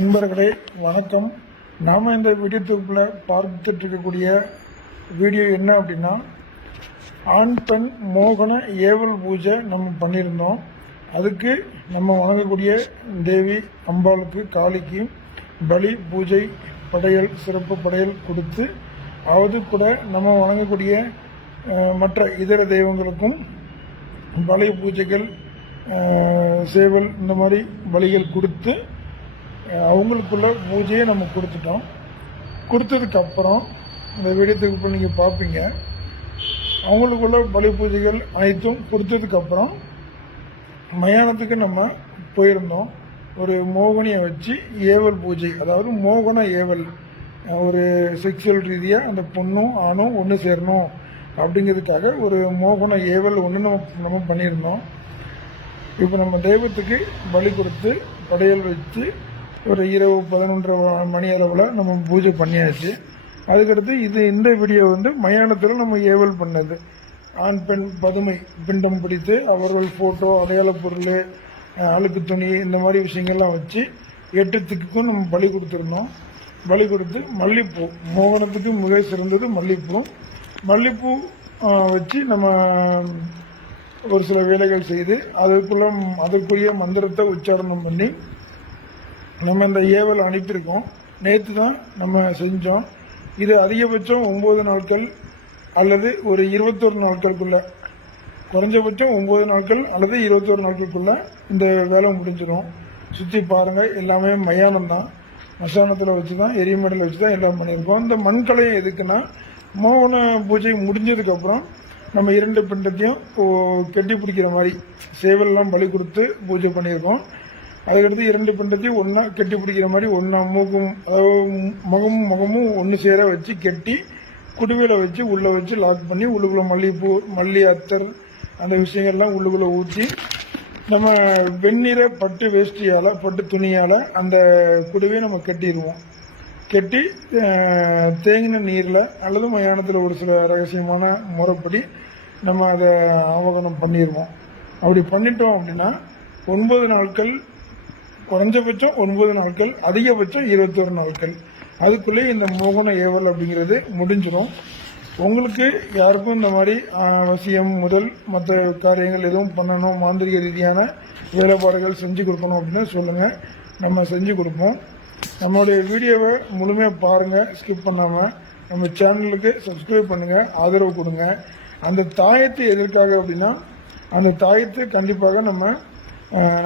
நண்பர்களே வணக்கம். நாம் இந்த வீடியோ தொகுப்பில் பார்த்துட்டு இருக்கக்கூடிய வீடியோ என்ன அப்படின்னா ஆண் பெண் மோகன ஏவல் பூஜை நம்ம பண்ணியிருந்தோம். அதுக்கு நம்ம வணங்கக்கூடிய தேவி அம்பாளுக்கு காளிக்கு பலி பூஜை படையல் சிறப்பு படையல் கொடுத்து அவது கூட நம்ம வணங்கக்கூடிய மற்ற இதர தெய்வங்களுக்கும் பலி பூஜைகள் சேவல் இந்த மாதிரி பலிகள் கொடுத்து அவங்களுக்குள்ள பூஜையை நம்ம கொடுத்துட்டோம். கொடுத்ததுக்கப்புறம் இந்த வீடியோத்துக்கு இப்போ நீங்கள் பார்ப்பீங்க அவங்களுக்குள்ள பலி பூஜைகள் அனைத்தும் கொடுத்ததுக்கப்புறம் மயானத்துக்கு நம்ம போயிருந்தோம். ஒரு மோகனியை வச்சு ஏவல் பூஜை அதாவது மோகன ஏவல். ஒரு செக்ஷுவல் ரீதியாக அந்த பொண்ணும் ஆணும் ஒன்று சேரணும் அப்படிங்கிறதுக்காக ஒரு மோகன ஏவல் ஒன்று நம்ம நம்ம பண்ணியிருந்தோம். இப்போ நம்ம தெய்வத்துக்கு பலி கொடுத்து படையல் வச்சு ஒரு இரவு பதினொன்றரை மணி அளவில் நம்ம பூஜை பண்ணியாச்சு. அதுக்கடுத்து இது இந்த வீடியோ வந்து மயானத்தில் நம்ம ஏவல் பண்ணது. ஆண் பெண் பதுமை பிண்டம் பிடித்து அவர்கள் ஃபோட்டோ அடையாள பொருள் அழுக்கு துணி இந்த மாதிரி விஷயங்கள்லாம் வச்சு எட்டு திக்குக்கும் நம்ம பலி கொடுத்துருந்தோம். பலி கொடுத்து மல்லிப்பூ மோகனத்துக்கு மிக சிறந்தது மல்லிப்பூ. மல்லிப்பூ வச்சு நம்ம ஒரு சில வேலைகள் செய்து அதற்குள்ள அதற்குரிய மந்திரத்தை உச்சாரணம் பண்ணி நம்ம இந்த ஏவல் அனுப்பியிருக்கோம் நேற்று தான் நம்ம செஞ்சோம். இது அதிகபட்சம் ஒம்பது நாட்கள் அல்லது ஒரு இருபத்தொரு நாட்களுக்குள்ள. குறைஞ்சபட்சம் ஒம்பது நாட்கள் அல்லது இருபத்தொரு நாட்களுக்குள்ள இந்த வேலை முடிஞ்சிடும். சுற்றி பாருங்கள் எல்லாமே மயானம் தான் மசானத்தில் வச்சு தான் எரிமடையில் வச்சு தான் எல்லாம் பண்ணியிருக்கோம். இந்த மண்கலையை எதுக்குன்னா மோகன பூஜை முடிஞ்சதுக்கப்புறம் நம்ம இரண்டு பிண்டத்தையும் ஓ- கெட்டி பிடிக்கிற மாதிரி சேவல்லாம் பலி கொடுத்து பூஜை பண்ணியிருக்கோம். அதுக்கடுத்து இரண்டு பிண்டத்தையும் ஒன்றா கெட்டி பிடிக்கிற மாதிரி ஒன்றா மூக்கும் அதாவது முகமும் முகமும் ஒன்று சேர வச்சு கெட்டி குடுவையில் வச்சு உள்ளே வச்சு லாக் பண்ணி உள்ளுக்குள்ளே மல்லிகைப்பூ மல்லி அத்தர் அந்த விஷயங்கள்லாம் உள்ளுக்குள்ளே ஊற்றி நம்ம வெந்நிற பட்டு வேஷ்டியால் பட்டு துணியால் அந்த குடுவையை நம்ம கட்டிடுவோம். கெட்டி தேங்கின நீரில் அல்லது மயானத்தில் ஒரு சில ரகசியமான முறைப்படி நம்ம அதை ஆவகனம் பண்ணிடுவோம். அப்படி பண்ணிட்டோம் அப்படின்னா ஒன்பது நாட்கள் குறைஞ்சபட்சம் ஒன்பது நாட்கள் அதிகபட்சம் இருபத்தொரு நாட்கள். அதுக்குள்ளே இந்த மோகன ஏவல் அப்படிங்கிறது முடிஞ்சிடும் உங்களுக்கு யாருக்கும் இந்த மாதிரி அவசியம் முதல் மற்ற காரியங்கள் எதுவும் பண்ணணும் மாந்திரிக ரீதியான வேலைப்பாடுகள் செஞ்சு கொடுக்கணும் அப்படின்னு சொல்லுங்கள் நம்ம செஞ்சு கொடுப்போம். நம்மளுடைய வீடியோவை முழுமையாக பாருங்கள் ஸ்கிப் பண்ணாமல் நம்ம சேனலுக்கு சப்ஸ்கிரைப் பண்ணுங்கள் ஆதரவு கொடுங்க. அந்த தாயத்து எதற்காக அப்படின்னா அந்த தாயத்தை கண்டிப்பாக நம்ம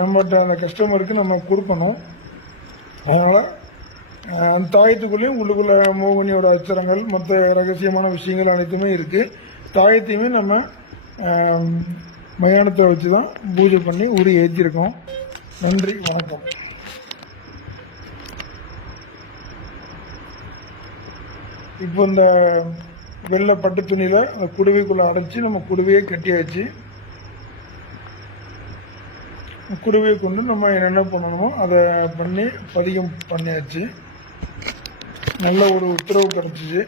நம்மகிட்ட அந்த கஸ்டமருக்கு நம்ம கொடுக்கணும். அதனால் அந்த தாயத்துக்குள்ளேயும் உள்ளுக்குள்ள மோகினியோட அச்சரங்கள் மற்ற ரகசியமான விஷயங்கள் அனைத்துமே இருக்குது தாயத்தையுமே நம்ம மயானத்தை வச்சு தான் பூஜை பண்ணி உரி ஏற்றிருக்கோம் நன்றி வணக்கம். இப்போ இந்த வெள்ளை பட்டு துணியில் அந்த குடுவைக்குள்ளே அடைச்சி நம்ம குடுவையே கட்டியாச்சு. குடுவையை கொண்டு நம்ம என்னென்ன பண்ணணுமோ அதை பண்ணி பதிகம் பண்ணியாச்சு. நல்ல ஒரு உத்தரவு கிடச்சிச்சு.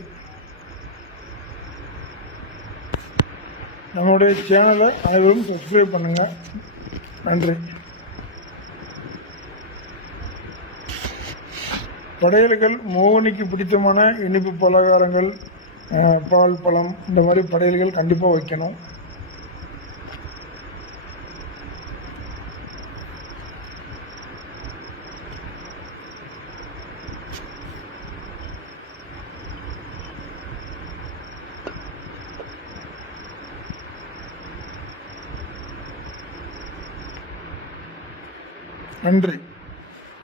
நம்மளுடைய சேனலை அனைவரும் சப்ஸ்கிரைப் பண்ணுங்கள் நன்றி. படையல்கள் மோகனிக்கு பிடித்தமான இனிப்பு பலகாரங்கள் பால் பழம் இந்த மாதிரி படையல்கள் கண்டிப்பாக வைக்கணும். நன்றி.